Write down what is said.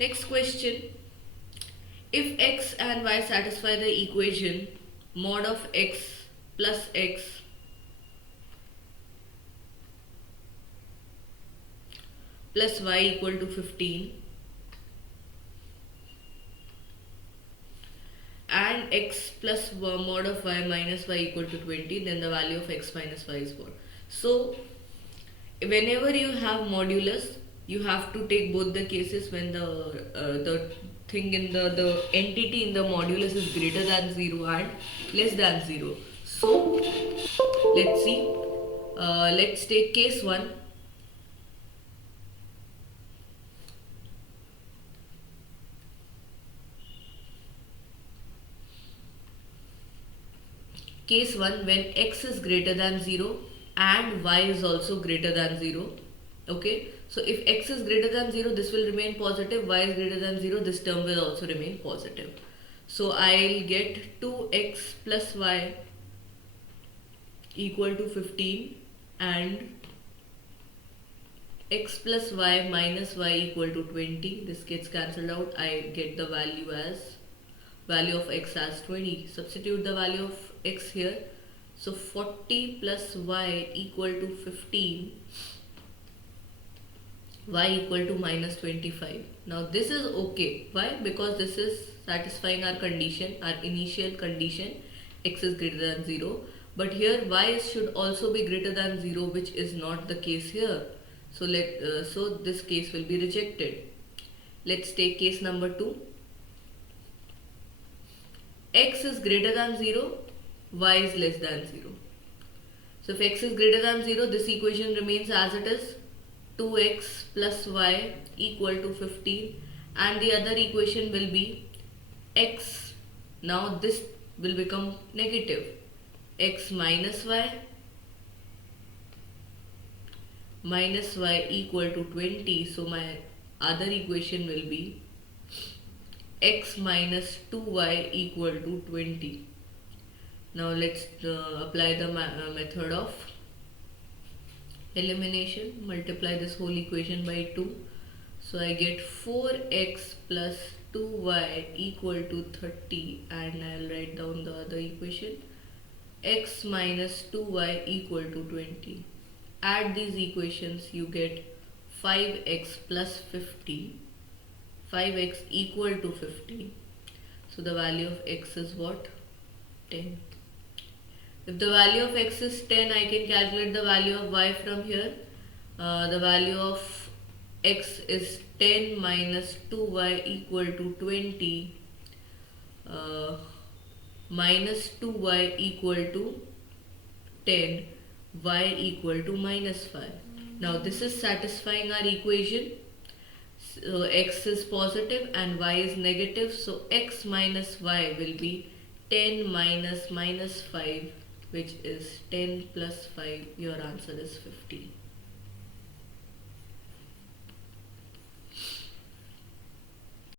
Next question. If x and y satisfy the equation mod of x plus x plus y equal to 15 and x plus mod of y minus y equal to 20, then the value of x minus y is what? So whenever you have modulus, you have to take both the cases when the thing in the entity in the modulus is greater than 0 and less than 0. So let's see. Let's take case 1. Case 1, when x is greater than 0 and y is also greater than 0. Okay, so if x is greater than 0, this will remain positive, y is greater than 0, this term will also remain positive. So I'll get 2x plus y equal to 15 and x plus y minus y equal to 20. This gets cancelled out. I get the value of x as 20. Substitute the value of x here. So 40 plus y equal to 15, y equal to minus 25. Now this is okay. Why? Because this is satisfying our condition, our initial condition, x is greater than 0. But here y should also be greater than 0, which is not the case here. So so this case will be rejected. Let's take case number 2. X is greater than 0, y is less than 0. So if x is greater than 0, this equation remains as it is, 2x plus y equal to 15, and the other equation will be x. Now this will become negative, x minus y equal to 20. So my other equation will be x minus 2y equal to 20. Now let's apply the method of elimination. Multiply this whole equation by 2. So I get 4x plus 2y equal to 30, and I'll write down the other equation, x minus 2y equal to 20. Add these equations, you get 5x plus 50, 5x equal to 50. So the value of x is what? 10. If the value of x is 10, I can calculate the value of y from here. The value of x is 10 minus 2y equal to 20, minus 2y equal to 10, y equal to minus 5. Now this is satisfying our equation. So x is positive and y is negative. So x minus y will be 10 minus minus 5, which is 10 plus 5. Your answer is 50.